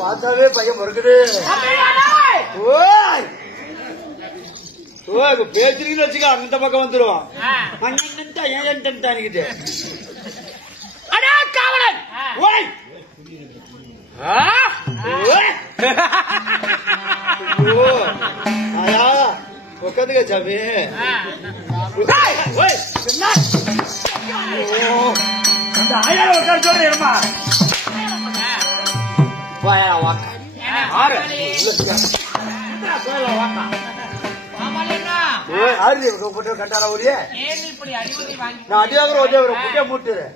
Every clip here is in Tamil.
பார்த்தாவே பையன் பொறுக்குது. பேசுறீங்கன்னு வச்சுக்க அந்த பக்கம் வந்துருவான். உட்காந்துக்க சாமி. அந்த ஆயால உட்காந்து சொல்றேன்மா. கண்டாரா ஊரியே நான் அடியாக முட்டை மூட்டுறேன்.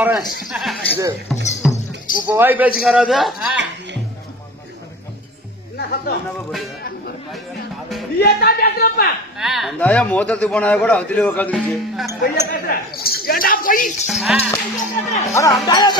வரேன். இது இப்ப வாய் பேசுங்காராது அந்த ஆயா மோத்திரத்துக்கு போனா கூட அதுல உட்காந்துருச்சு. அந்த ஆயா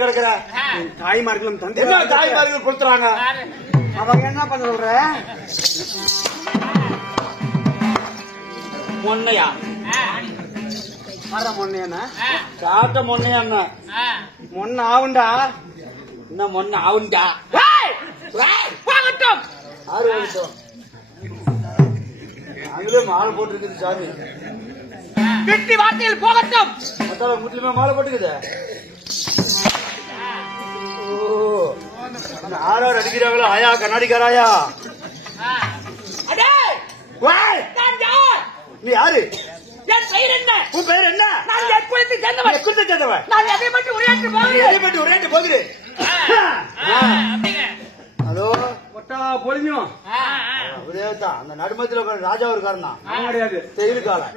கிடக்குற தாய்மார்களும் தாய்மார்கள் கொடுத்துறாங்க. அவங்க என்ன பண்ண சொல்ற மொன்னையா மொன்னையா காட்ட மொன்னையா மொன்ன ஆவுண்டா என்ன மொன்ன ஆவுண்டா அங்கே மாலை போட்டுருக்குது சாமி. வெட்டி வார்த்தையில் போகட்டும். முஸ்லிமா மாலை போட்டுக்குது. ஆறாறு அடிக்கிறாங்களோ ஆயா கண்ணாடிக்காராயா. நீ யாரு? என் பெயர் என்ன? உன் பெயர் என்ன? நான் எக்குளத்தை சேர்ந்தவன். எக்குளத்தை சேர்ந்தவன். நான் எதை மட்டும் உரையாற்று போகிறேன். அதோ கொட்டா பொழிஞ்சும் அப்படியேதான் அந்த நடுமத்துல ராஜா ஒரு காரணம் கிடையாது. தெரியல காலம்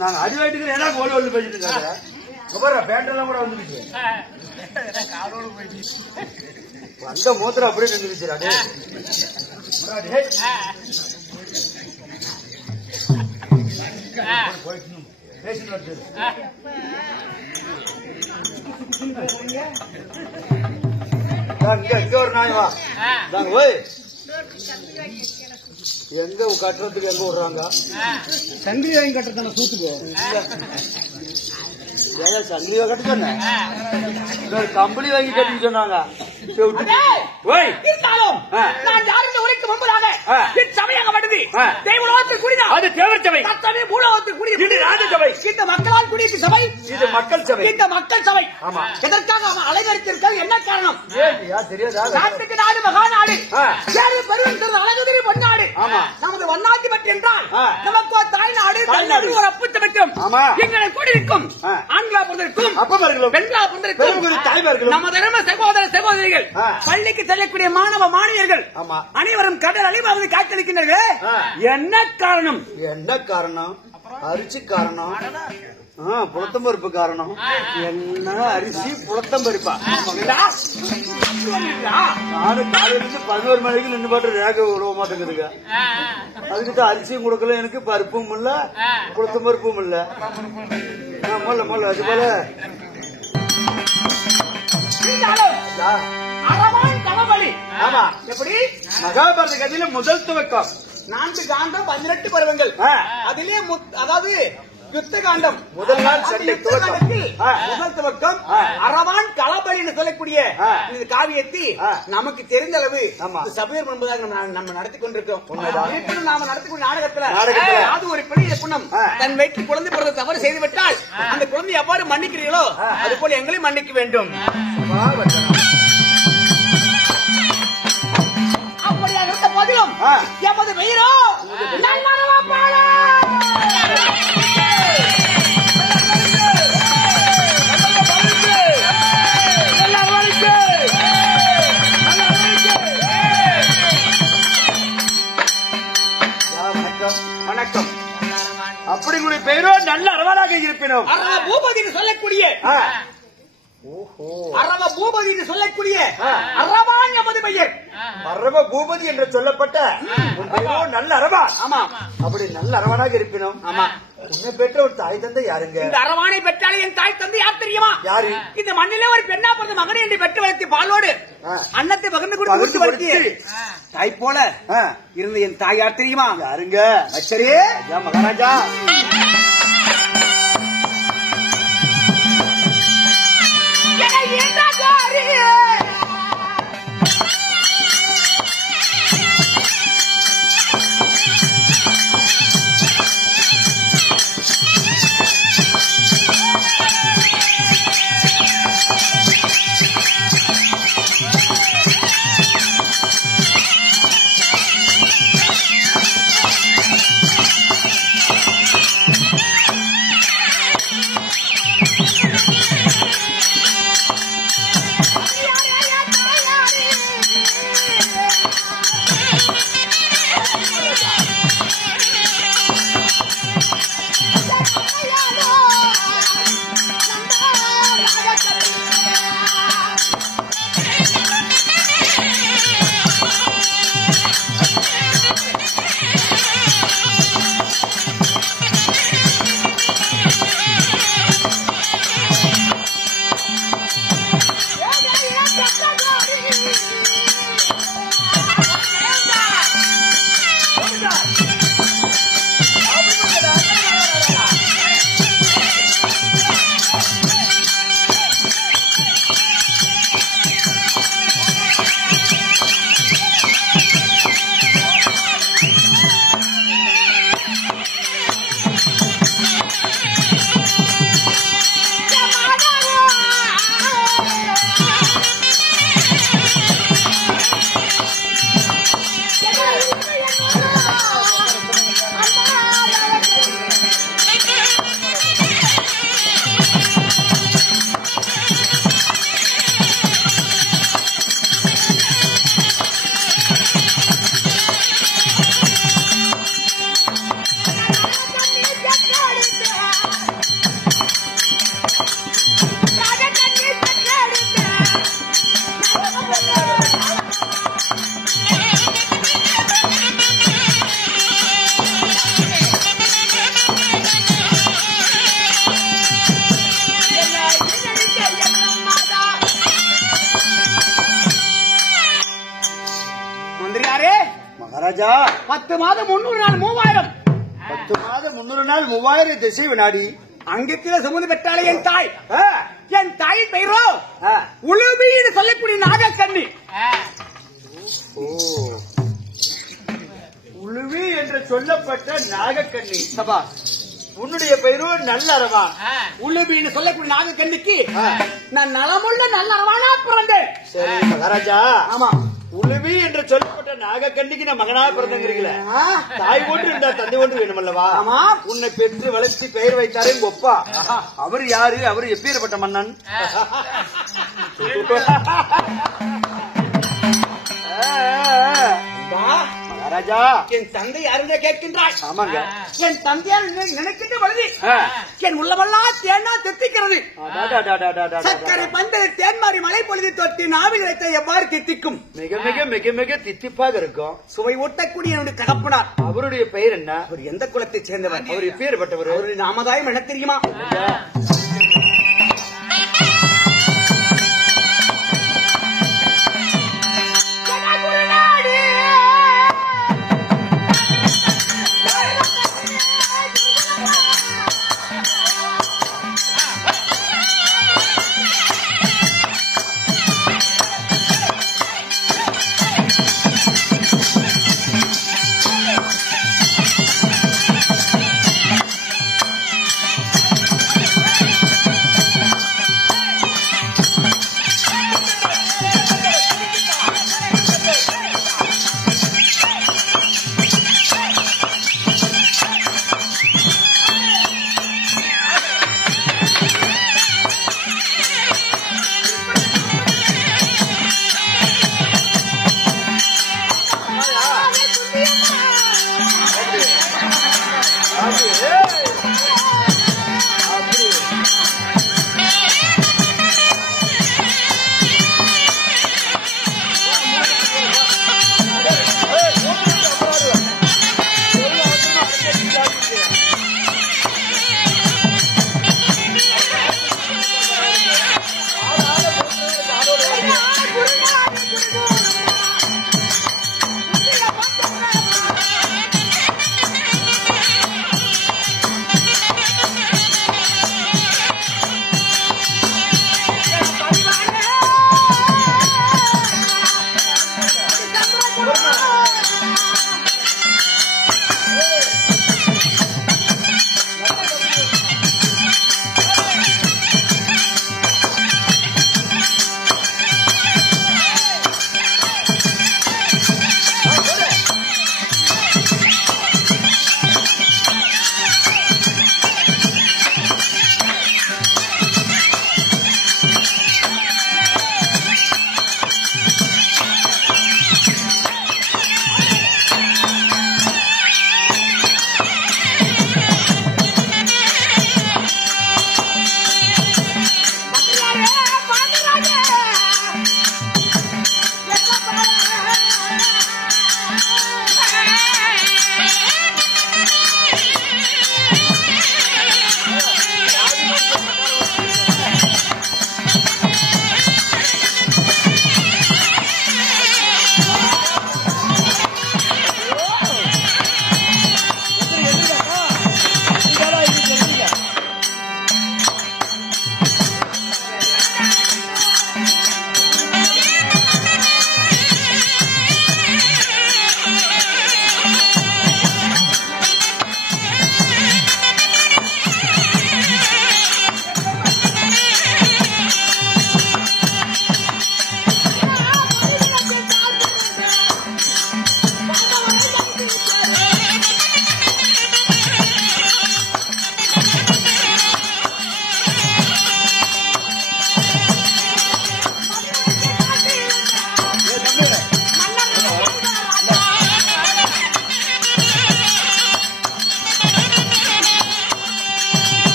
நாங்க அடி வாங்கிட்டு ஏன்னா ஓடி ஓடி பேசிட்டு இருக்காங்க. பேட்டெல்லாம் கூட வந்துருச்சு. அந்த மூத்திரம் அப்படியே நின்றுச்சு. பேசிட்டு இங்க ஒரு நாய் வா தாங்க போய் எங்க கட்டுறதுக்கு எங்க விடுறாங்க? சங்கிலி வாங்கி கட்டுறதான சூத்துக்கு சங்கிலியா கட்டு சொன்னேன். கம்பளி வாங்கி கட்டி சொன்னாங்க. மக்களால் குடியிருக்கும் சபை இது மக்கள் சபை. இந்த மக்கள் சபை எதற்காக அவன் அலைவரித்திருக்கால் என்ன காரணம் தெரியாதா? நாட்டுக்கு நாடு மகாநாடு அழகுதிரி பொன்னாடு நமது வண்ணாத்தி பற்றி என்றால் நமக்கு தாய் நாடு ஒரு அப்புத்த பெற்றும் எங்களை கூடியிருக்கும் ஆண்களா பிறந்திருக்கும் அப்பவர்களும் பெண்களா பிறந்திருக்கும் நமது தர்ம சகோதர சகோதரிகள் பள்ளிக்கு செல்லக்கூடிய மாணவ மாணவியர்கள் அனைவரும் கடல் அழிவாக காத்தளிக்கின்றனர். என்ன காரணம்? என்ன காரணம்? அரிசி காரணம், புலத்தம் பருப்பு காரணம். என்ன அரிசி புலத்தம் பருப்பா? நானும் காலையிலிருந்து 11 மணிக்கு நின்று பாட்டு ரேக உருவ மாட்டேங்குதுங்க. அதுக்கிட்ட அரிசியும் கொடுக்கல, எனக்கு பருப்பும் இல்ல புலத்தம் பருப்பும் இல்ல. மொல்ல மொல்ல அது போல எப்படி மகாபாரத கதையில முதல் துவக்கம் 4 காண்டம் 18 பருவங்கள். அதிலே அதாவது யுத்த காண்டம் முதல் நாள் சண்டை முதல் துவக்கம் அரவான் களபலின்னு சொல்லக்கூடிய இந்த காவியத்தை நமக்கு தெரிந்த அளவு சபையர் என்பதாக நம்ம நடத்தி கொண்டிருக்கோம். நாம நடத்தக்கூடிய நாடகத்துல அது ஒரு பெரிய புண்ணம். தன் வயிற்று குழந்தை பிறகு தவறு செய்துவிட்டால் அந்த குழந்தை எவ்வாறு மன்னிக்கிறீர்களோ அது போல எங்களையும் மன்னிக்க வேண்டும். அப்படியா இருந்த போதிலும் எமது வெயிரோ வணக்கம். அப்படிங்களுடைய பெயரோ நல்ல அரவனாக இருப்பினோம். பூபதி சொல்லக்கூடிய அரவ பூபதி சொல்லக்கூடிய அரவான் எமது பெயர். அரவ பூபதி என்று சொல்லப்பட்ட நல்ல அரவா. ஆமா, அப்படி நல்ல அரவனாக இருப்பினோம். ஆமா, உன்னை பெற்ற ஒரு தாய் தந்தை யாருங்க? இந்த அரவானை பெற்றாலே என் தாய் தந்தை யார் தெரியுமா? யாரு? இந்த மண்ணிலே ஒரு பெண்ணா பிறந்த மகனை என்று பெற்று வளர்த்தி பாலோடு அன்னத்தை பகிர்ந்து கொடுத்து வளர்த்தி தாய் போல இருந்த என் தாய் யார் தெரியுமா? யாருங்க? அச்சரே மகாராஜா. மகாராஜா 10 மாதம் 300 நாள் 3000. 10 மாதம் 300 நாள் 3000 திசை வினாடி அங்கத்தில சுமந்து பெற்றாலே என் தாய். என் தாயின் பெயரோ உளுபீன்னு சொல்லக்கூடிய நாகக்கண்ணி. உளுவி என்று சொல்லப்பட்ட நாகக்கண்ணி. சபா, உன்னுடைய பெயரோ நல்ல அரவான். உளுபீன்னு சொல்லக்கூடிய நாகக்கண்ணிக்கு நான் நலமுள்ள நல்ல அரவானா பிறந்தேன். சரி மகாராஜா. ஆமா, உளுவி என்று சொல்லப்பட்ட நாகக்கண்ணிக்கு நான் மகனாக பிறந்தங்கிறீங்களே, தாய் ஒன்று இருந்தா தந்தை ஒன்று வேணுமல்லவா? ஆமா. உன்னை பெற்று வளர்ச்சி பெயர் வைத்தாரே உங்க ஒப்பா. அவர் யாரு? அவர் எப்பேற்பட்ட மன்னன்? மகாராஜா, என் தந்தை யாருங்க கேட்கின்றாய்? ஆமாங்க. என் தந்தையார் நினைக்கின்ற பொழுது என் உள்ளமெல்லாம் தேனா தித்திக்கிறது. சர்க்கரை பந்தல் தேன்மாரி மலை பொழுது தொட்டி நாவில் வைத்த எவ்வாறு தித்திக்கும்? மிக மிக மிக மிக தித்திப்பாக இருக்கும். சுவை ஊட்டக்கூடிய என்னுடைய தகப்பனார். அவருடைய பெயர் என்ன? அவர் எந்த குலத்தை சேர்ந்தவர்? அவர் எப்பேற்பட்டவர்? அவருடைய நாமதாயம் என்ன தெரியுமா?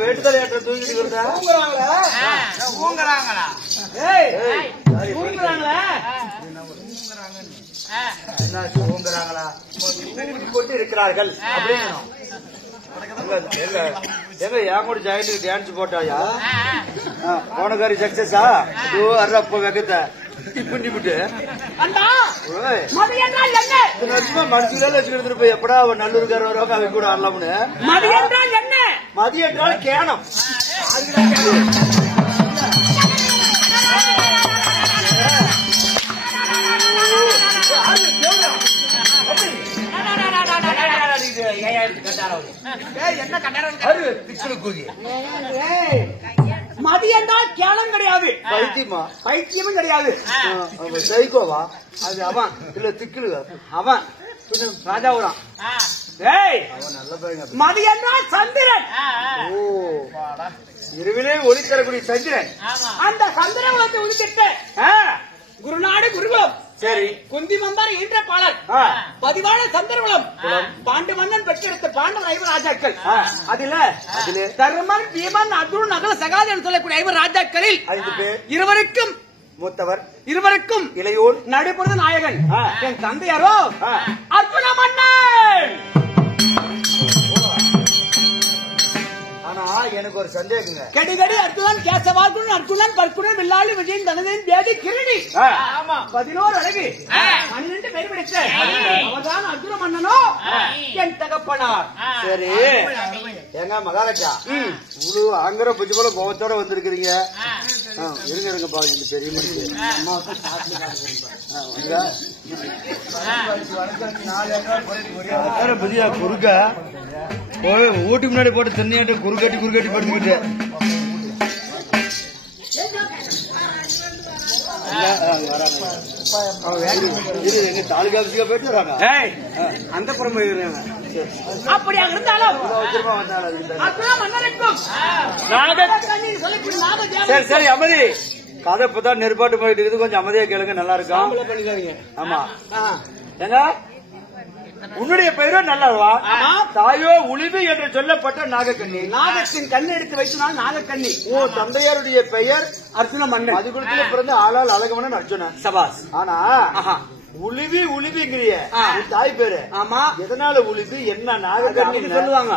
வேட்டுதல் ஏற்ற தூங்கிட்டு இருந்தா தூங்குறாங்களா கொண்டு இருக்கிறார்கள் அப்படின்னு எங்க என் கூட ஜாயிண்ட் டான்ஸ் போட்டாயா போனகாரி சக்சஸா அப்ப வெக்கத்த மனசுல வச்சுக்கிட்டு போய் எப்படா அவன் நல்லூர்கார வருவாங்க அவன் கூட ஆடலாம்னு. மதி என்றால் கேனம். மதி என்றால் கேனம் கிடையாது, பைத்தியமா பைத்தியமும் கிடையாது. சைக்கோவா அது அவன் இல்ல திக்குலு அவன் ராஜாவுரான். மதி என்றால் சந்திரன். ஓ இரவிலே ஒளி தரக்கூடிய சந்திரன். அந்த சந்திரன் வந்து உதிக்கிட்டு குருநாடு குருகுலம் சரி குந்தி மந்தார் ஈன்ற பாலர் பதிவான சந்திரகுலம் பாண்டு மன்னன் பெற்றெடுத்த பாண்டவர் 5 ராஜாக்கள். அதுல தர்மன் பீமன் அர்ஜுனன் நகல சகாதேவன் சொல்லக்கூடிய 5 ராஜாக்களில் 5 பேர். இருவருக்கும் மூத்தவர், இருவருக்கும் இளையோர், நடுப்புறது நாயகன். என் தந்தையாரோ அர்ஜுன மன்னன். ஆனா எனக்கு ஒரு சந்தேகங்க. கெடிகடி அர்ஜுனன் கேசவார்குணன் அர்ஜுனன் பர்குணன் வில்லாளி விஜயன் தனதன் தேடி கிருணி 11 அழகு 12 பேர் பிடிச்ச அவர்தான் அர்ஜுன மன்னனோ என் தகப்பனார். சரி ஏங்க மகாராஜா முழு ஆங்கிற புஜி போல கோபத்தோட வந்திருக்கிறீங்க. இருங்க இருங்க பாருங்க இந்த பெரிய மனுஷன் புதியா குறுக்க ஊட்டி முன்னாடி போட்டு தண்ணியாட்டு குறுக்கட்டி குறுக்கட்டி படுத்துக்கிட்டு எங்க தாலுகா ஆபீஸுக்கு போயிட்டு வராங்க. அந்த புறம் அப்படியாக இருந்தாலும் சரி சரி அமைதி. கதை இப்பதான் நெருப்பாட்டு போயிட்டு இருக்குது, கொஞ்சம் அமைதியா கேளுங்க, நல்லா இருக்கும். ஆமா ஏங்க உன்னுடைய பெயரோ நல்லவா? தாயோ உளிவு என்று சொல்லப்பட்ட நாகக்கண்ணி. நாகத்தின் கண்ணை எடுத்து வைத்து நாகக்கண்ணி. ஓ தந்தையாருடைய பெயர் அர்ஜுன மன்னன். அது குறித்து பிறந்த ஆளால் அழகவனன் அர்ஜுனன். சபாஸ். ஆனா உளிவி உளிவிங்கிறிய தாய் பேரு. ஆமா எதனால உளிவு என்ன நாகக்கண்ணி சொல்லுவாங்க.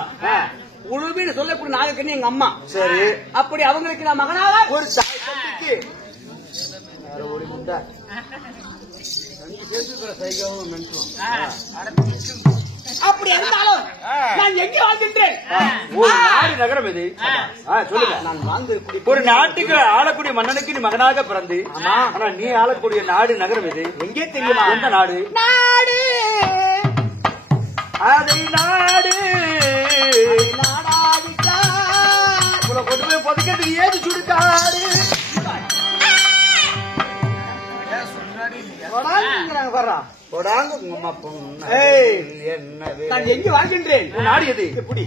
உழுவின்னு சொல்லக்கூடிய நாகக்கண்ணி எங்க அம்மா. சரி அப்படி அவங்களுக்கு நான் மகனாக ஒரு தாய் தந்தைக்கு அப்படி இருந்தாலும் நான் எங்கே வாழ்கின்றேன்? ஒரு நாடு நகரம் இது. சொல்லுங்க. நான் வாழ்ந்து ஒரு நாட்டுக்கு ஆளக்கூடிய மன்னனுக்கு நீ மகனாக பிறந்து, ஆனா நீ ஆளக்கூடிய நாடு நகரம் இது எங்கே தெரியுமா? எந்த நாடு? நாடு அதை நாடு நாடாதிக்கா கொண்டு போய் பொதுக்கிறதுக்கு ஏது சுடுக்காடு. நான் எங்கே வாழ்கின்றேன்? நாடு எது? எப்படி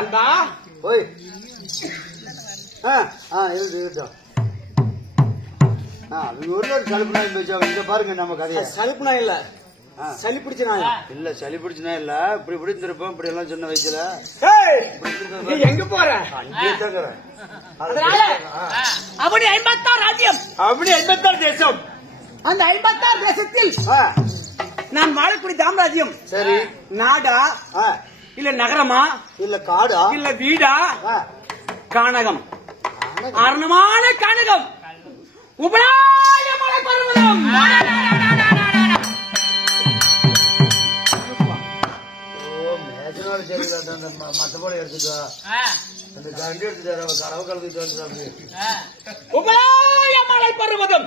அன்பா ஓய் இருக்கட்டும். ஒரு சலுப்பு நாய் பேச்சா இங்க பாருங்க நம்ம கதையை. சலுப்பு நாய் இல்ல, சளி பிடிச்ச நாய் இல்ல. சளி பிடிச்சனா இல்ல, இப்படி இப்படி திருப்போம், இப்படி எல்லாம் சொன்ன வயசுல எங்க போற அங்கே தங்குறேன். அப்படி 56 ராஜ்யம், அப்படி 56 தேசம். அந்த 56 தேசத்தில் நான் வாழக்கூடிய சாம்ராஜ்யம் சரி நாடா இல்ல நகரமா இல்ல காடா இல்ல வீடா? கானகம், அரணமான கானகம், உபராயமலை பர்வதம். மத்த போல எடுத்துக்கா, அந்த கண்டி எடுத்துட்டு கடவு கலந்துட்டு உபராயமலை பர்வதம்,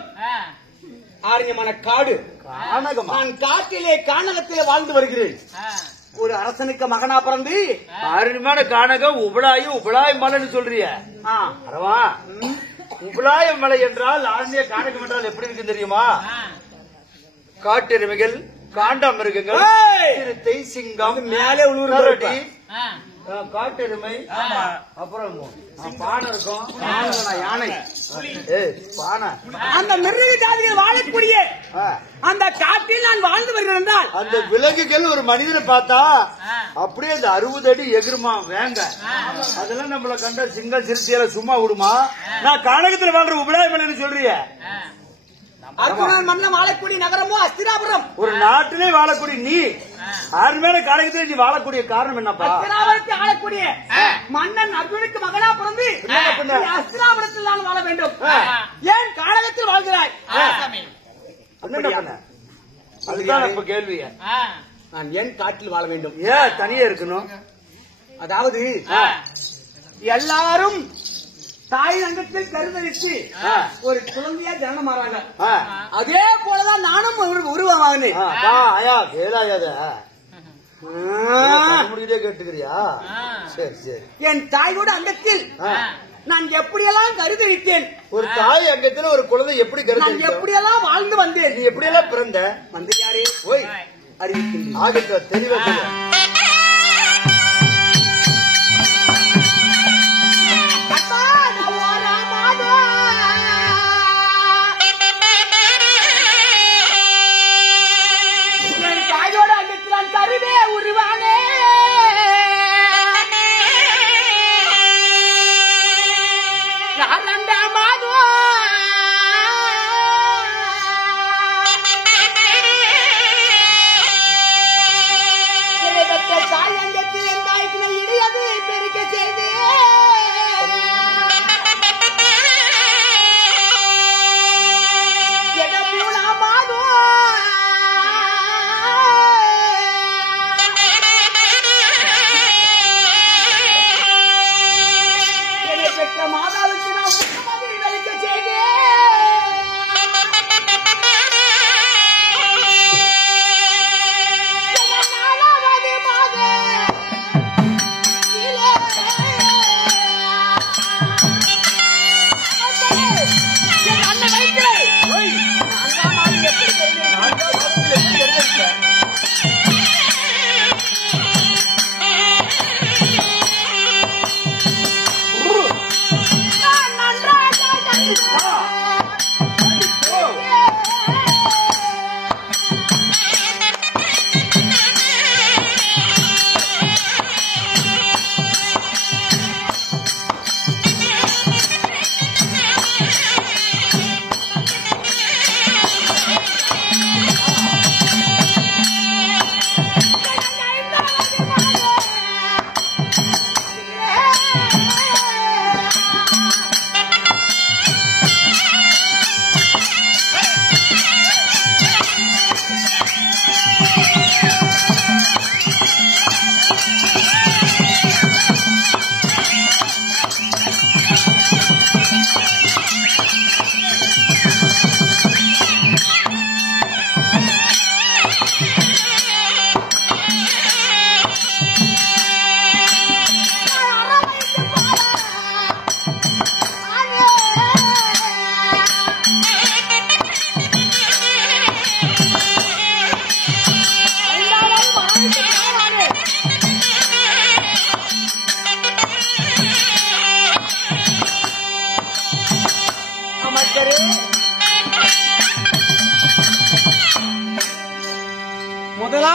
ஆரியமான காடு, கானகம். நான் காட்டிலே கானகத்திலே வாழ்ந்து வருகிறேன். ஒரு அரசனுக்கு மகனா பிறந்து ஆரியமான கானகம் உபலாய மலைன்னு சொல்றிய. அரவா, உபலாய மலை என்றால் ஆரண்ய கானகம் என்றால் எப்படி இருக்கு தெரியுமா? காட்டெருமைகள், காண்டாமிருகங்கள், சிறுத்தை, சிங்கம், மேலே உழுவுறது, காட்டெருமை, அப்புறம் பானை இருக்கும், யானை, பானை. அந்த மிருக ஜாதிகள் வாழக்கூடிய அந்த காட்டில் நான் வாழ்ந்து வருகிறேன் என்றால் அந்த விலங்குகள் ஒரு மனிதனை பார்த்தா அப்படியே அந்த 60 அடி எகிருமா வேங்க. அதெல்லாம் நம்மள கண்ட சிங்கம் சிறுத்தையில சும்மா விடுமா? நான் கானகத்தில் வாழ்ற உபலாய மலைன்னு சொல்றிய. அர்ஜுனன் மன்னன் வாழக்கூடிய நகரமோ அஸ்தினாபுரம். ஒரு நாட்டிலே வாழக்கூடிய நீ ஆறுமேல கானகத்தில் நீ வாழக்கூடிய காரணம் என்னப்பா? அஸ்தினாபுரத்தை ஆளக்கூடிய மன்னன் அர்ஜுனுக்கு மகனா பிறந்து அஸ்தினாபுரத்தில் நான் வாழ வேண்டும். ஏன் கானகத்தில் வாழ்கிறாய்? அதுதான் இப்ப கேள்வி. நான் ஏன் காட்டில் வாழ வேண்டும்? ஏன் தனியா இருக்கணும்? அதாவது எல்லாரும் தாய் அங்கத்தில் கருதரித்து ஒரு குழந்தையா ஜனனமாறாங்க. அதே போலதான் நானும் உருவமாகினேன். கேட்டுக்கிறியா? சரி சரி. என் தாயோட அங்கத்தில் நான் எப்படியெல்லாம் கருதரித்தேன். ஒரு தாய் அங்கத்தில் ஒரு குழந்தை எப்படி நான் எப்படியெல்லாம் வாழ்ந்து வந்தேன். நீ எப்படியெல்லாம் பிறந்த? வந்து யாரே ஓய் அறிவிக்கின்றேன். ஆகட்ட தெளிவா சொல்ல.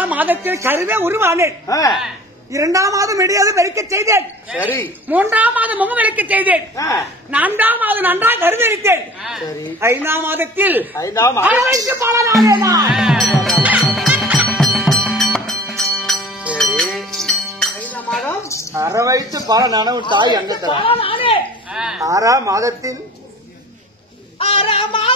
முதலாம் மாதத்தில் கருவே உருவானேன். 2ஆம் மாதம் இடையாது வெறுக்க செய்தேன். சரி. 3ஆம் மாதம் முகம் வெறுக்க செய்தேன். 4ஆம் மாதம் நன்றாக கருதரித்தேன். சரி. 5ஆம் மாதத்தில் 5ஆம் அரவைக்கு பலனானேனா. சரி. 5ஆம் மாதம் அரவைத்து பலனான ஒரு தாய் அங்க பலனானே. 6ஆம் மாதத்தில் 6ஆம் மாதம்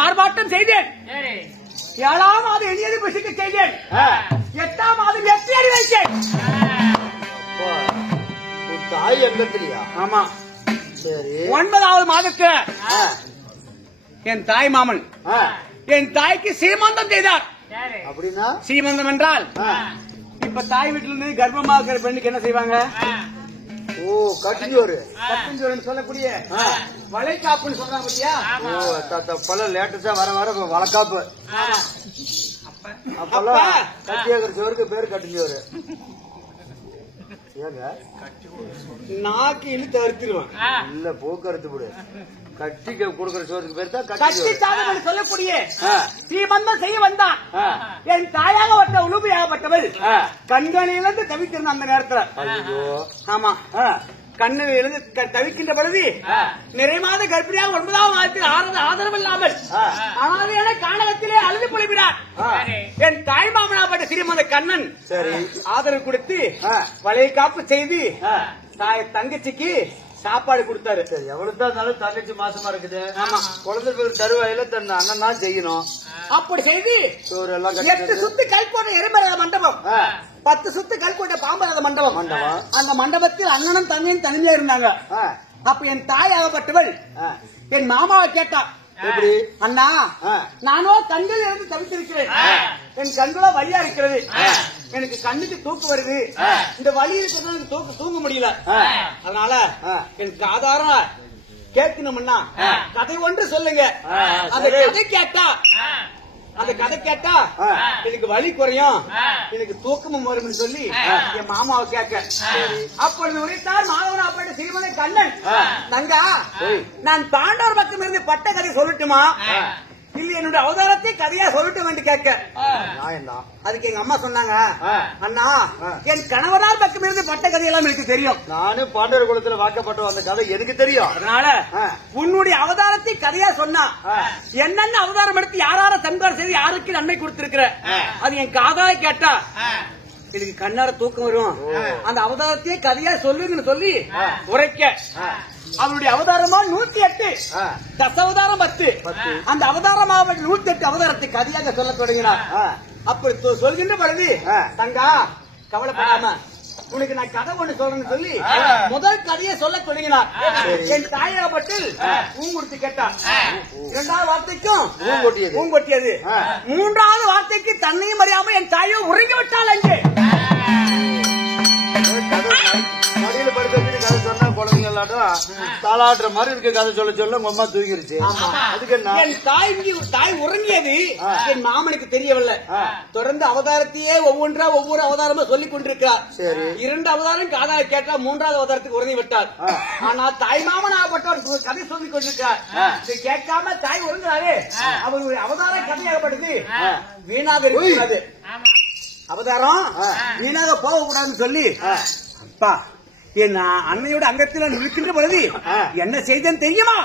ஆர்ப்பாட்டம் செய்தேன். 7ஆம் மாதம் எளியது பசிக்க செய்தேன். 8ஆம் மாதம் எட்டி அடி வைத்தேன். தாய் எங்கத்திலையா? ஆமா. சரி. 9ஆவது மாதத்துல என் தாய் மாமன் என் தாய்க்கு சீமந்தம் செய்தார். அப்படின்னா சீமந்தம் என்றால் இப்ப தாய் வீட்டுல இருந்து கர்ப்பமா இருக்கிற பெண்ணுக்கு என்ன செய்வாங்க? ஓ, கட்டிஞ்சோறு. கட்டிஞ்சோறுன்னு சொல்லக்கூடிய வளைகாப்புன்னு சொல்றாங்க பத்தியா? பல லேட்டஸ்டா வர வர வளக்காப்பு. அப்பெல்லாம் கட்டியாக்கிற சோருக்கு பேரு கட்டிஞ்சோறு. ஏங்க நாக்கு இழுத்து அறுத்துருவான். இல்ல போக்குவரத்து விடு. கட்டி கொடுக்கிற சோருக்கு பேர் தான் கட்டி சாதம் சொல்லக்கூடிய சீமந்தம் செய்ய வந்தான். என் தாயாகப்பட்ட உளுமையாகப்பட்டவள் கண்களிலிருந்து தவித்திருந்த அந்த நேரத்துல. ஆமா, கண்ணிலிருந்து தவிக்கின்ற பொழுது நிறைமாத கர்ப்பிணியாக 9ஆம் மாதத்தில் ஆதரவு இல்லாமல் ஆனால் காணகத்திலே அழுது பொழிவினார். என் தாய் மாமனாப்பட்ட சிறிமந்த கண்ணன் ஆதரவு கொடுத்து வளைகாப்பு செய்து தங்கச்சிக்கு சாப்பாடு கொடுத்தாரு. எவ்வளவுதான் இருந்தாலும் தங்கச்சி மாசமா இருக்குது. குழந்தை பேர் தருவாயில தன் அண்ணன் தான் செய்யணும். அப்படி செய்து 8 சுத்து கல்கோட்டை எருமரக மண்டபம், 10 சுத்து கல்கோட்டை பாம்பரக மண்டபம். அந்த மண்டபத்தில் அண்ணனும் தங்கையும் தனிமையா இருந்தாங்க. அப்ப என் தாய் ஆகப்பட்டவள் என் மாமாவை கேட்டா, எப்படி அண்ணா நானோ கண்கள் இருந்து தவித்திருக்கிறேன், என் கண்களோ வலியா இருக்கிறது, எனக்கு கண்ணுக்கு தூக்கு வருது, இந்த வலி இருக்கிறது எனக்கு தூங்க முடியல, அதனால எனக்கு ஆதாரம் கேட்கணும்னா கதை ஒன்று சொல்லுங்க. அந்த கதை கேட்டா எனக்கு வலி குறையும், எனக்கு தூக்கமும் வரும் சொல்லி என் மாமாவை கேட்க. அப்பொழுது உரைத்தார் மாதவனாப்பட்ட சிறுமலை கண்ணன், தங்கா நான் பாண்டவர் பக்கம் இருந்து பட்ட கதை சொல்லட்டுமா இல்ல என்னுடைய அவதாரத்தை கதையா சொல்லட்டும் என்று கேட்க. அதுக்கு எங்க அம்மா சொன்னாங்க, அண்ணா என் கணவனால் பக்கம் இருந்து பட்ட கதையெல்லாம் எனக்கு தெரியும், நானும் பாண்டவர் குலத்துல வாக்கப்பட்ட அந்த கதை எனக்கு தெரியும், அதனால உன்னுடைய அவதாரத்தை கதையா சொன்னா என்னென்ன அவதாரம் எடுத்து யாரார சம்காரம் செய்து யாருக்கு நன்மை கொடுத்திருக்கிற அது என் காதால கேட்டா எனக்கு கண்ணார தூக்கம் வரும், அந்த அவதாரத்தையே கதையா சொல்லுங்கன்னு சொல்லி உரைக்க. அவருடைய அவதாரமா 108, தச அவதாரம் 10, அந்த அவதாரமாக 108 அவதாரத்தை கதையாக சொல்ல தொடங்கினார். அப்படி சொல்கின்ற பொழுது தங்கா கவலைப்படாம உனக்கு நான் கதை ஒண்ணு சொல்றேன்னு சொல்லி முதல் கதையை சொல்ல தொடங்கினார். என் தாயாகப்பட்டு பூங்குடுத்து கேட்டார். இரண்டாவது வார்த்தைக்கும் பூங்கொட்டியது. மூன்றாவது வார்த்தைக்கு தன்னையும் அறியாம என் தாயோ உறங்கி விட்டாள். அங்கே மடியில படுத்து கதை சொன்னா குழந்தைங்களாட்டும் தாளாட்டுற மாதிரி இருக்க கதை சொல்ல சொல்ல உங்க அம்மா தூங்கிருச்சு. அதுக்கு என் தாய் உறங்கியது என் மாமனுக்கு தெரியவில்லை. தொடர்ந்து அவதாரத்தையே ஒவ்வொரு அவதாரமா சொல்லிக் கொண்டிருக்கிறார். இரண்டு அவதாரம் காதாக கேட்டா மூன்றாவது அவதாரத்துக்கு உறங்கி விட்டார். ஆனா தாய் மாமன் ஆகப்பட்டவர் கதை சொல்லிக் கொண்டிருக்கிறார். இதை கேட்காம தாய் உறங்குறாரு. அவர் அவதாரம் கதையாகப்பட்டது வீணாக இருக்கிறது. அவதாரம் வீணாக போகக்கூடாதுன்னு சொல்லி அப்பா என் அன்னையோட அங்கத்தில் நிற்கின்ற பொழுது என்ன செய்தேன்னு தெரியுமா?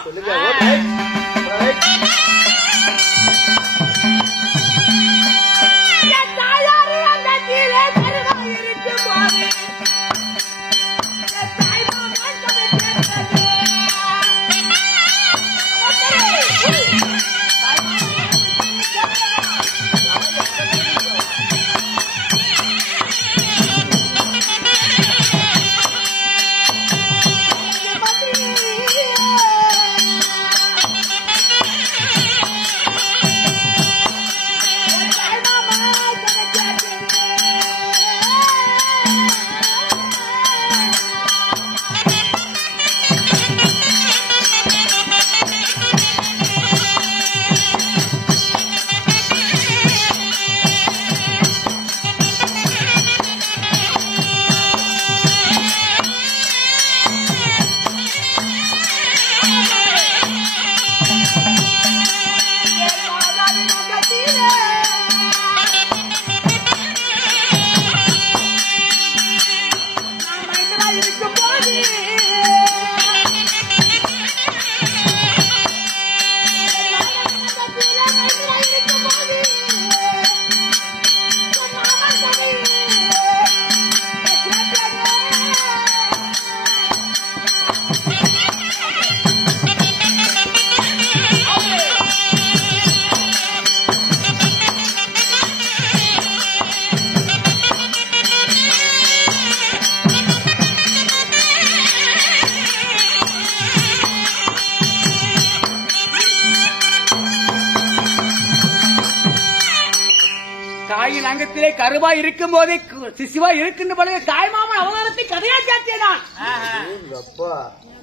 தாயின் அங்கத்திலே கருவா இருக்கும் போதே சிசுவா இருக்கின்ற பொழுது தாய்மாமன் அவதாரத்தை கதையா கேட்டேன்.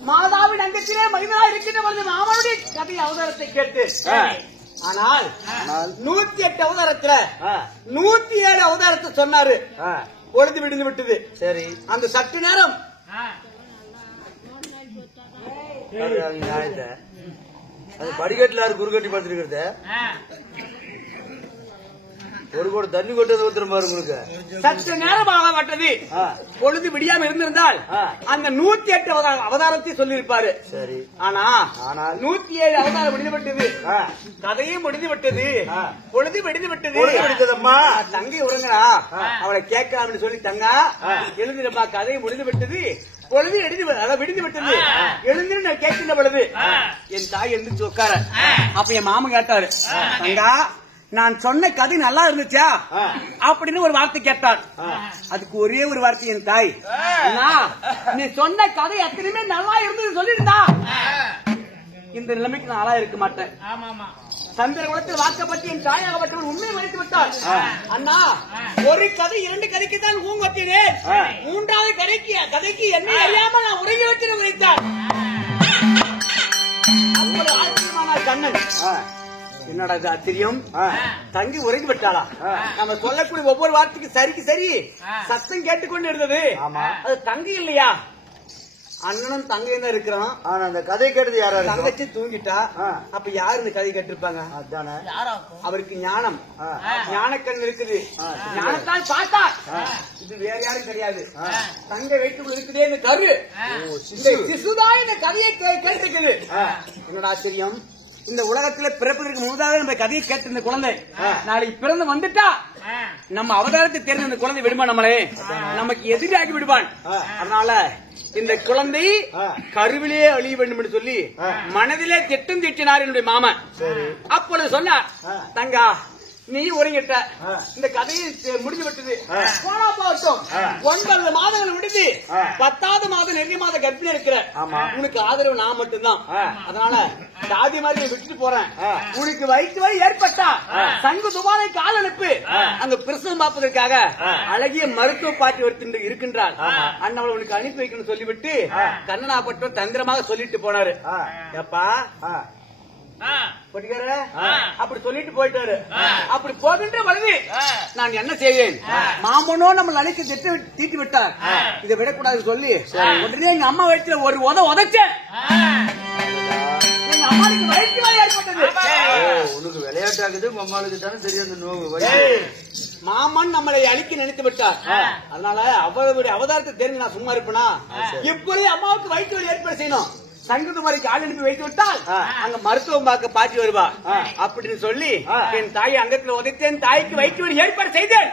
மாதாவின் அங்கத்திலே மனிதனா இருக்கின்ற பொழுது மாமனுடைய கதை அவதாரத்தை கேட்டு ஆனால் 108 அவதாரத்துல 107 அவதாரத்தை சொன்னாரு. பொழுது விடுந்து விட்டது. சரி அந்த சற்று நேரம் படிக்கட்டுல குறுக்கட்டி படுத்துருக்கிறது ஒரு கூட தண்ணி கொட்டது ஊத்துற மாதிரி உங்களுக்கு சற்று நேரம் ஆகப்பட்டது. பொழுது விடியாம இருந்திருந்தால் அந்த 108 அவதாரத்தை சொல்லியிருப்பாரு. சரி ஆனா 107 அவதாரம் முடிந்து விட்டது. கதையும் முடிந்து விட்டது. பொழுது விடிந்து விட்டது. அம்மா தங்கை உறங்கா அவளை கேட்கலாம்னு சொல்லி தங்கா எழுந்திரப்பா கதையும் முடிந்து விட்டது. பொழுது விடிந்து விட்டது. எழுந்து நான் கேட்கின்ற பொழுது என் தாய் எழுந்து உட்கார. அப்ப என் மாமன் கேட்டாரு, தங்கா நான் சொன்ன கதை நல்லா இருந்துச்சா அப்படின்னு ஒரு வார்த்தை கேட்டார். அதுக்கு ஒரே ஒரு வார்த்தை என் தாய், நீ சொன்ன கதை எத்தனையுமே நல்லா இருந்தது சொல்லிருந்தா இந்த நிலைமைக்கு நான் ஆளா இருக்க மாட்டேன். சந்திர குலத்தில் வாக்கப்பட்டு என் தாயாகப்பட்டவன் உண்மையை மறைத்து விட்டார். அண்ணா ஒரு கதை 2 கதைக்கு தான் ஊங்கொட்டினேன். 3வது கதைக்கு என்னை அறியாம நான் உறங்கி வைத்து வைத்தார். கண்ணன் என்னோட ஆச்சரியம், தங்கி உறங்கி விட்டாளா? நம்ம சொல்லக்கூடிய ஒவ்வொரு வார்த்தைக்கு சரிக்கு சரி சத்தம் கேட்டுக்கொண்டு இருந்தது. அது தங்கி இல்லையா? அண்ணனும் தங்கையும் தான் இருக்கிறோம். ஆனா அந்த கதை கேட்டது யாரா? தங்கச்சி தூங்கிட்டா. அப்ப யாரு இந்த கதை கேட்டிருப்பாங்க? அதானே அவருக்கு ஞானம் ஞானக்கண் இருக்குது. ஞானத்தால் பார்த்தா இது வேற யாரும் கிடையாது. தங்கை வைத்து இருக்குதே இந்த கரு சிசுதான் இந்த கதையை கேட்டிருக்குது. என்னோட ஆச்சரியம், இந்த உலகத்துல பிறப்பதற்கு முன்னதாக நம்ம கதையை கேட்டு இந்த குழந்தை நாளைக்கு பிறந்து வந்துட்டா நம்ம அவதாரத்தை தெரிஞ்ச இந்த குழந்தை விடுவான், நம்மளே நமக்கு எதிராகி விடுவான். அதனால இந்த குழந்தை கருவிலே அழிய வேண்டும் என்று சொல்லி மனதிலே திட்டம் தீட்டினார் என்னுடைய மாமன். அப்பொழுது சொன்னார், தங்கா நீ உறங்கிட்ட. இந்த கதையை முடிஞ்சு விட்டது. போனா போகட்டும். 9 மாதங்கள் முடிஞ்சு 10வது மாதம் நெருங்கிய மாத கர்ப்பிணி இருக்கிற. உனக்கு ஆதரவு நான் மட்டும்தான். அதனால சாதி மாதிரி விட்டுட்டு போறேன். உனக்கு வயிற்று வலி ஏற்பட்டா சங்கு துபாரை கால் அனுப்பு. அங்க பிரசவம் பார்ப்பதற்காக அழகிய மருத்துவ பாட்டி ஒருத்தர் இருக்கின்றார். அண்ணவளை உனக்கு அனுப்பி வைக்கணும்னு சொல்லிவிட்டு கண்ணனாப்பட்டம் தந்திரமாக சொல்லிட்டு போனாரு. எப்பா அப்படி சொல்லிட்டு போயிட்டாரு. அப்படி போகின்ற வழி நான் என்ன செய்வேன்? மாமனோ நம்ம அழைக்க தீட்டி விட்டார். இதை விடக்கூடாது சொல்லி உடனே எங்க அம்மா வயிற்றுல ஒரு உதைச்சேன். எங்க அம்மாவுக்கு வயிற்று வலி ஏற்பட்டது. உனக்கு விளையாட்டாக்குது அம்மாவுக்கு தானே தெரியும். மாமன் நம்மளை அழிக்க நினைத்து விட்டார். அதனால அவருடைய அவதாரத்தை தெரிஞ்சு நான் சும்மா இருப்பேனா? இப்பொழுது அம்மாவுக்கு வயிற்று வலி ஏற்பாடு செய்யணும். சங்கத்துமாரிக்கு ஆள் அனுப்பி வைத்து விட்டால் அங்க மருத்துவம் பார்க்க பாட்டி வருவா அப்படின்னு சொல்லி என் தாய் அங்கத்துல உதைத்தேன். தாய்க்கு வயிற்று வலி ஏற்பாடு செய்தேன்.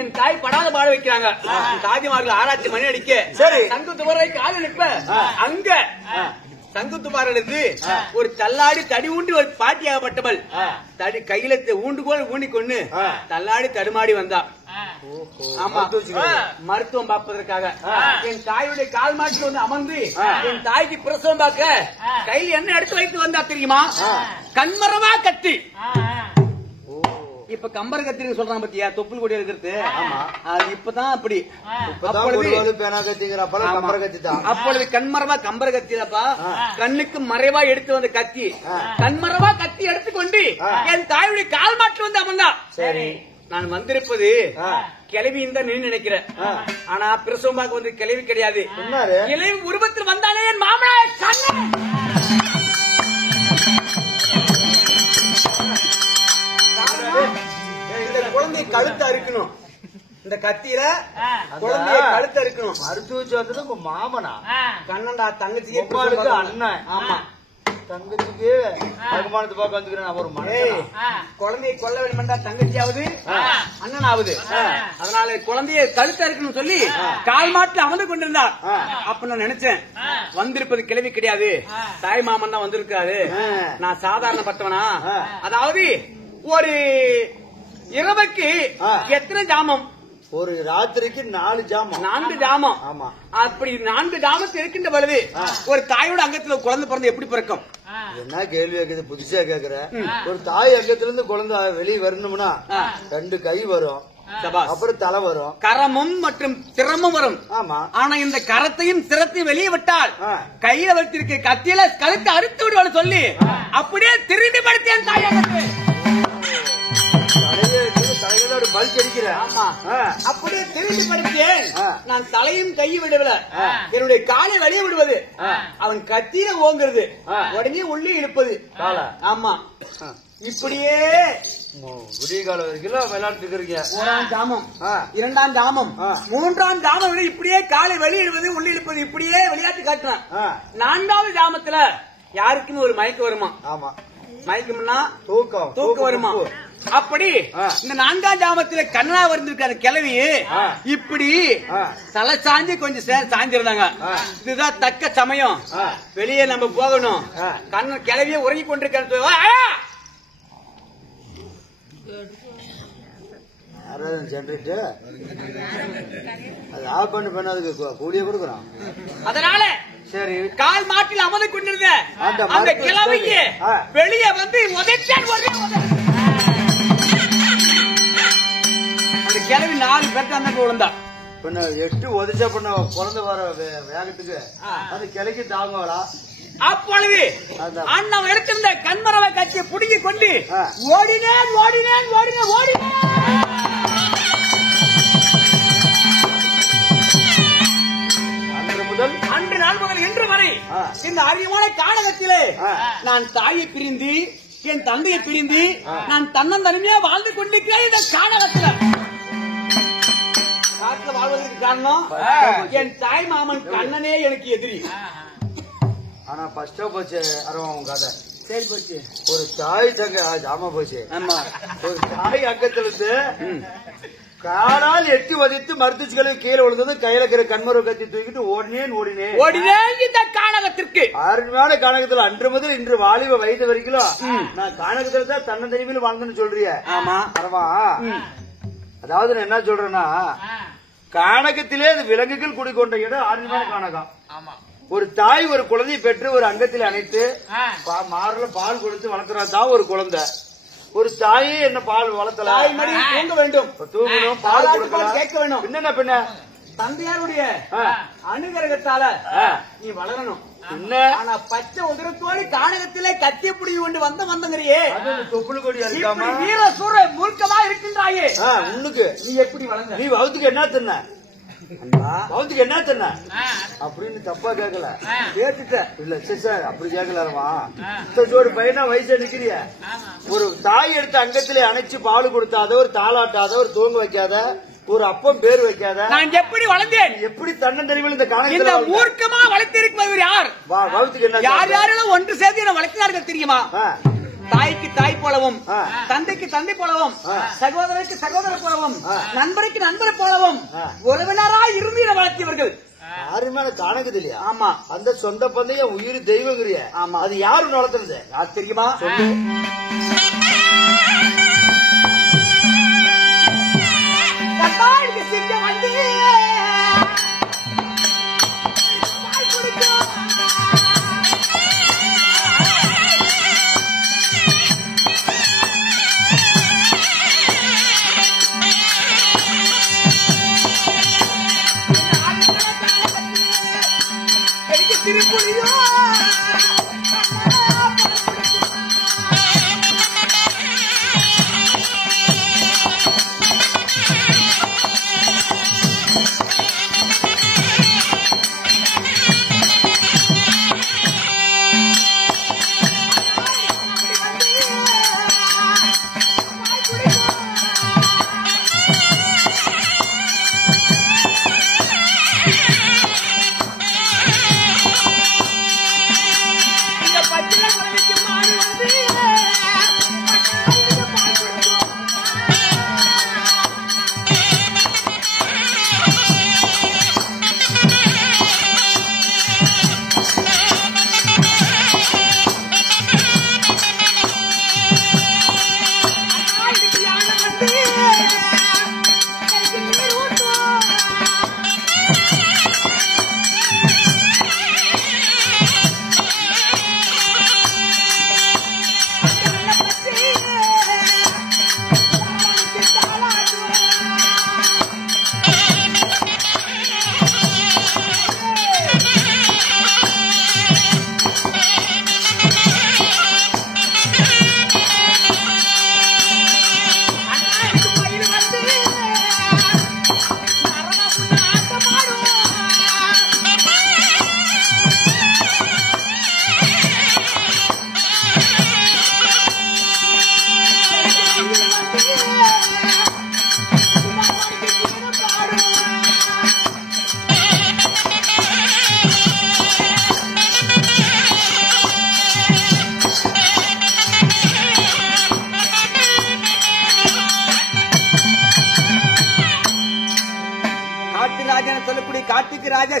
என் தாய் படாத பாட வைக்கிறாங்க. தாதிமார்கள் ஆராய்ச்சி மணி அடிக்க சங்கத்துமாரிக்கு ஆள் அனுப்ப அங்க சங்குத்துமாரிலிருந்து ஒரு தள்ளாடி தடி ஊண்டி ஒரு பாட்டியாகப்பட்டவள் தடி கையில ஊண்டுகோல் ஊண்டிக்கொண்டு தள்ளாடி தடுமாடி வந்தா. மருத்துவம் பார்ப்பதற்காக என் தாயுடைய கால் மாட்டி வந்து அமர்ந்து என் தாய்க்கு பிரசவம் பார்க்க கையில் என்ன எடுத்து வைத்து வந்தா தெரியுமா? கண்மரமா கத்தி. இப்ப கம்பர் கத்தின்னு சொல்றாங்க பத்தியா, தொப்புள் கொடி இருக்கிறது. அது இப்பதான் அப்படி. அப்பொழுது கண்மரமா கம்பர் கத்திலப்பா கண்ணுக்கு மறைவா எடுத்து வந்த கத்தி. கண்மரமா கத்தி எடுத்துக்கொண்டு என் தாயுடைய கால் மாட்டி வந்து அமர்ந்தா. சரி, நான் வந்திருப்பது கிளவின்னு தான் நீ நினைக்கிறேன். ஆனா பிரசவமாக வந்து கிளவி கிடையாது. கிளவி உருவத்தில் வந்தானே என் மாமனார் கண்ணன். இந்த குழந்தை கழுத்து அறுக்கணும். இந்த கத்தியில குழந்தைய கழுத்து அறுக்கணும். மருத்துவ சேர்த்தது மாமனா கண்ணன்டா தங்கச்சி அண்ணன். ஆமா, தங்கச்சிக்கு வருமானத்தை பார்க்க வந்துக்கிறேன். ஒரு மனைவி குழந்தையை கொல்ல வேண்டுமென்றா தங்கச்சியாவது அண்ணனாவது. அதனால குழந்தைய கழுத்தா இருக்கணும் சொல்லி கால் மாட்டில் அமர்ந்து கொண்டிருந்தார். அப்ப நான் நினைச்சேன் வந்திருப்பது கிளவி கிடையாது, தாய் மாமன் தான் வந்திருக்காரு. நான் சாதாரணப்பட்டவனா? அதாவது ஒரு இரவுக்கு எத்தனை ஜாமம்? ஒரு ராத்திரிக்கு 4 ஜாமம். 4 ஜாமம். ஆமா, அப்படி 4 ஜாமத்தில் இருக்கின்ற பொழுது ஒரு தாயோட அங்கத்துல குழந்தை பிறந்து எப்படி பிறக்கும்? என்ன கேள்வி கேக்குது, புதுசா கேக்குற. ஒரு தாய் அங்கத்துல இருந்து குழந்தை வெளியே வரணும்னா 2 கை வரும், அப்புறம் தலை வரும், கரமும் மற்றும் திறமும் வரும். ஆமா, ஆனா இந்த கரத்தையும் திறத்தையும் வெளியே விட்டால் கையில வைத்திருக்க கத்தியில கழுத்தை அறுத்து விடுவான்னு சொல்லி அப்படியே திரும்பி படுத்தேன் தாயகத்தை. அப்படியே திரும்பி படுத்தேன். நான் தலையும் கையும் விடவில்லை, என்னுடைய காலை வெளியே விடுவது. அவன் கத்தியில ஓங்குறது, உடனே உள்ளே இழுப்பது. ஆமா, இப்படியே விடிய காலம் வரைக்கும் விளையாட்டு இருக்கிறீங்க. 1ஆம் ஜாமம், 2ஆம் ஜாமம், 3ஆம் ஜாமம் இப்படியே காலை வெளியிடுவது உள்ளே இழுப்பது, இப்படியே விளையாட்டு காட்டுறான். 4வது ஜாமத்துல யாருக்குமே ஒரு மயக்கம் வருமா? ஆமா, மயக்கம்னா தூக்கம் வருமா? அப்படி இந்த 4ஆம் ஜாமத்துல கண்ணா வந்திருக்காரு கிளவி. இப்படி தலை சாஞ்சி கொஞ்சம் சாஞ்சிருந்தாங்க. இதுதான் தக்க சமயம், வெளியே நம்ம போகணும். கண்ணன் கிளவிய உறங்கி கொண்டிருக்காரு. ஜெனரேட்டர் அது ஆஃப் பண்ண அதுக்கு கூலிய கொடுக்குறான். அதனால சரி, கால் மாட்டில் அமர்ந்து கொண்டிருந்த அந்த கிளவிக்கு வெளியே வந்து உதைச்சான். அந்த கிளவி 4 பேர்த்து அந்த விழுந்தா. பின்ன 8 உதைச்சா பண்ண குழந்தை வர வேகத்துக்கு அது கிளைக்கு தாங்குவாளா? அப்பொழுது அண்ணன் எடுத்திருந்த கண்மரவை கட்சியை புடுங்கி கொண்டு ஓடினேன் ஓடினேன் ஓடினேன் ஓடினேன். அன்று நாள் முதல் இன்று வரை இந்த அரியமான காணகத்திலே நான் தாயை பிரிந்து என் தந்தையை பிரிந்து நான் தன்னந்தனிமையா வாழ்ந்து கொண்டிருக்கிறேன். இந்த காணகத்தில் காட்டில் வாழ்வதற்கு காரணம் என் தாய் மாமன் கண்ணனே எனக்கு எதிரி. ஆனா ஃபர்ஸ்டா போச்சு அரவம் கதை. சரி போச்சு. ஒரு தாய் தங்க ஜாம போச்சு. ஆமா, ஒரு தாய் அங்கத்துல இருந்து காலால் எட்டி வதித்து மருத்துவ கீழே விழுந்தது. கையில இருக்கிற கண்மரு கத்தி தூக்கிட்டு ஓடினேன் இந்த கானகத்திற்கு. அருமையான கானகத்துல அன்று முதல் இன்று வாலிப வயது வரைக்கும் நான் கானகத்துல தான் தன்னந்தனிமையில் வாழ்ந்தேன்னு சொல்றிய. ஆமா அரவா. அதாவது நான் என்ன சொல்றேன்னா, கானகத்திலே அது விலங்குகள் குடிக்கொண்ட இடம் அருமையான கானகம். ஒரு தாய் ஒரு குழந்தையை பெற்று ஒரு அங்கத்தில் அணைத்து மாறுல பால் கொடுத்து வளர்க்கிறதான் ஒரு குழந்தை. ஒரு தாயே என்ன பால் வளர்த்தல, தூங்க வேண்டும், தூங்கணும், பால் கொடுக்கலாம், கேட்க வேண்டும். என்ன பின்ன தந்தையாருடைய அனுகிரகத்தால நீ வளரணும். ஆனா பச்சை உதரத்தோடு கானகத்திலே கத்திய புடி கொண்டு வந்தங்கறியே தொப்புள் கொடி வீர சூர மூர்க்கமா இருக்கின்றாயே, உன்னுக்கு நீ எப்படி வளர்ந்த? நீ வகுத்துக்கு என்ன தின்ன, வகுத்துக்கு என்ன தின்ன அப்படின்னு தப்பா கேட்கல, கேட்டுட்ட இல்ல சார் அப்படி கேட்கலாமா. ஒரு பையனா வயசு நிக்கிறிய, ஒரு தாய் எடுத்த அங்கத்திலே அணைச்சு பால் கொடுத்தாத, ஒரு தாளாட்டாத, ஒரு தூங்க வைக்காத, ஒரு அப்பம் பேர் வைக்காத, நான் எப்படி வளர்ந்தேன், எப்படி தன்னந்தறிவில் இந்த காலத்துல மூர்க்கமா வளர்த்திருப்பவர் யார்? வகுத்துக்கு என்ன யார் யாரெல்லாம் ஒன்று சேர்த்து என்ன வளர்க்கிறார்கள் தெரியுமா? தாய்க்கு தாய் போலவும், தந்தைக்கு தந்தை போலவும், சகோதரருக்கு சகோதரர் போலவும், நண்பருக்கு நண்பர் போலவும் உறவினராய் இருந்து வளர்த்தியவர்கள் யாருமே காணக்குது இல்லையா? ஆமா. அந்த சொந்த பந்தைய உயிர் தெய்வங்கிறிய. ஆமா. அது யாரு வளர்த்துறது யார் தெரியுமா?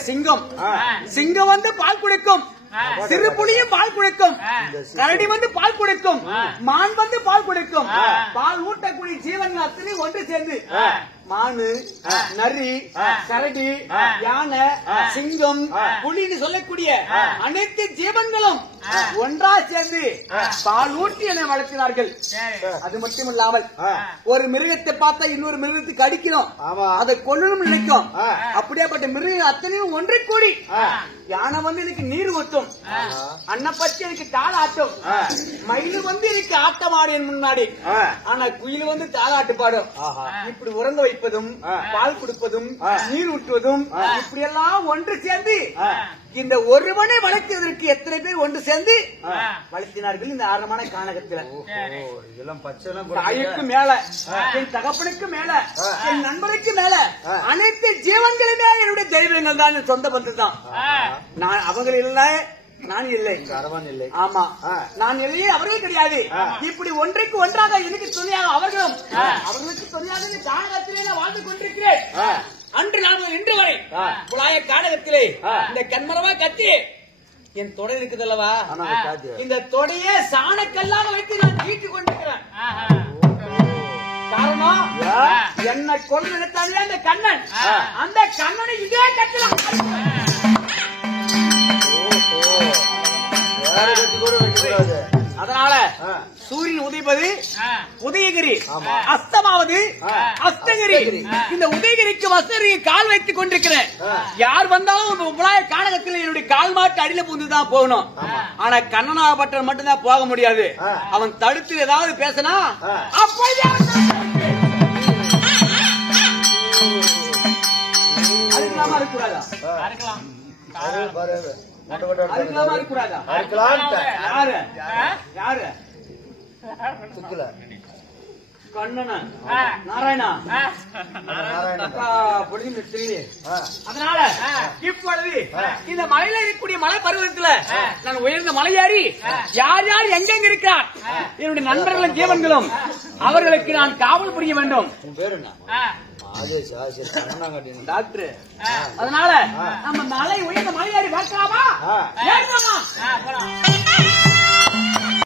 சிங்கம் சிங்கம் வந்து பால் குடிக்கும், சிறு புலியும் பால் குடிக்கும், கரடி வந்து பால் குடிக்கும், மான் வந்து பால் குடிக்கும். பால் ஊட்டக்கூடிய ஜீவன்கள் அத்தனை ஒன்று சேர்ந்து மானு, நரி, கரடி, யானை, சிங்கம், புலின்னு சொல்லக்கூடிய அனைத்து ஜீவன்களும் ஒன்றா சேர்ந்து பால் ஊட்டி என்னை வளர்க்கிறார்கள். அது மட்டும் இல்லாமல் ஒரு மிருகத்தை பார்த்தா இன்னொரு மிருகத்துக்கு அடிக்கணும், அதை கொல்லணும் நினைக்கும். அப்படியேப்பட்ட மிருகம் அத்தனையும் ஒன்று கூடி யானை வந்து எனக்கு நீர் ஊட்டும், அன்ன பத்தி எனக்கு தாளாட்டும், மயில் வந்து எனக்கு ஆட்டம் ஆடிய முன்னாடி, ஆனா குயில் வந்து தாளாட்டு பாடும். இப்படி உறங்க வைப்பதும், பால் கொடுப்பதும், நீர் ஊட்டுவதும், இப்படி எல்லாம் ஒன்று சேர்ந்து இந்த ஒருவனை வளர்க்கிறதற்கு எத்தனை பேர் ஒன்று சேர்ந்து வளர்த்தினார்கள் இந்த ஆரம்பமான கானகத்தில். தாய்க்கு மேல, என் தகப்பனுக்கு மேல, என் நண்பனுக்கு மேல, அனைத்து ஜீவன்களுமே என்னுடைய தெய்வங்கள் தான், சொந்த பந்து தான். நான் அவங்களில் நான் இல்லை. கரவான் இல்லை. ஆமா, நான் இல்லையே, அவர்கள் கிடையாது. இப்படி ஒன்றைக்கு ஒன்றாக எனக்கு துணையாக அவர்களும் அவர்களுக்கு துணையாக இந்த கானகத்திலே நான் வாழ்ந்து கொண்டிருக்கிறேன். அன்று நான் இன்று வரை புலாய கானகத்திலே இந்த கண்மரமா கத்தி என் தொடை இருக்குதல்லவா, இந்த தொடையே சாணக்கல்லாக வைத்து நான் தீட்டிக் கொண்டிருக்கிறேன். காரணம் என்னை கொண்டு நிறுத்தாங்க அந்த கண்ணன். அந்த கண்ணனை இதே கட்டலாம். அதனால சூரியன் உதைப்பது உதயகிரி, அஸ்தமாவது அஸ்தகிரி. இந்த உதயகிரிக்கு அஸ்தகிரி கால் வைத்துக் கொண்டிருக்கிறேன். யார் வந்தாலும் உபலாய கானகத்தில் என்னுடைய கால் மாட்டு அடியில புந்துதான் போகணும். ஆனா கண்ணனாகப்பட்டவன் மட்டும்தான் போக முடியாது. அவன் தடுத்து ஏதாவது பேசினா அப்போதே அதுக்கலாமா இருக்கக்கூடாதா? அதுக்கலாமா இருக்கக்கூடாதா? யாரு யாரு கண்ணனா நாராயணா அதனால இப்பொழுது இந்த மலையில இருக்கக்கூடிய மலை பருவத்துல நான் உயர்ந்த மலையாரி யார் யார் எங்கெங்க இருக்கிறார் என்னுடைய நண்பர்களும் ஜீவன்களும் அவர்களுக்கு நான் காவல் புரிய வேண்டும். டாக்டர், அதனால நம்ம மலை உயர்ந்த மலையாரி பார்க்கலாமா?